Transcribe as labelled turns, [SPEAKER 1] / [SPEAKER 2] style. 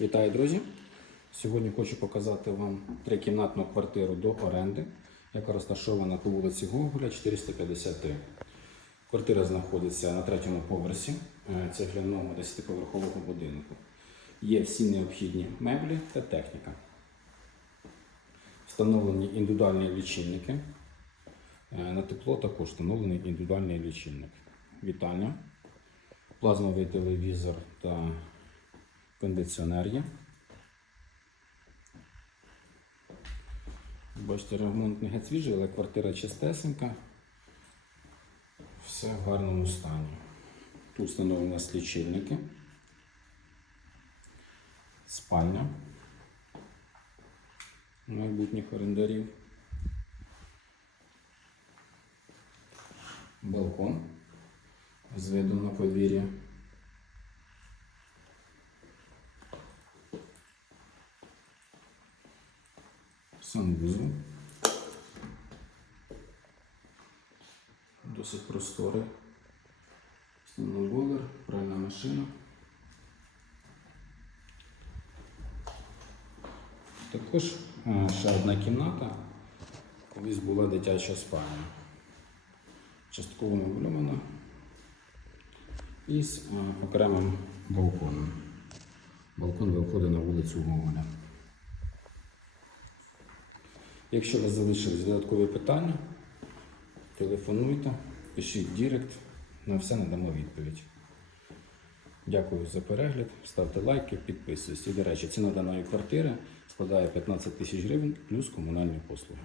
[SPEAKER 1] Вітаю, друзі! Сьогодні хочу показати вам трикімнатну квартиру до оренди, яка розташована по вулиці Гоголя 453. Квартира знаходиться на третьому поверсі е, цегляного 10-поверхового будинку. Є всі необхідні меблі та техніка. Встановлені індивідуальні лічильники. Е, На тепло також встановлений індивідуальний лічильник. Вітання, плазмовий телевізор та кондиціонер є. Бачите, ремонт не геть свіжий, але квартира чистесенька. Все в гарному стані. Тут встановлені лічильники. Спальня майбутніх орендарів. Балкон з видом на подвір'я. Санвузол. Досить просторий. Основний бойлер, пральна машина. Також е, ще одна кімната. Колись була дитяча спальня. Частково мебльована і з е, окремим балконом. Балкон виходить на вулицю Гоголя. Якщо у вас залишились додаткові питання, телефонуйте, пишіть в Дірект, на все надамо відповідь. Дякую за перегляд, ставте лайки, підписуйтесь. І, до речі, ціна даної квартири складає 15 тисяч гривень плюс комунальні послуги.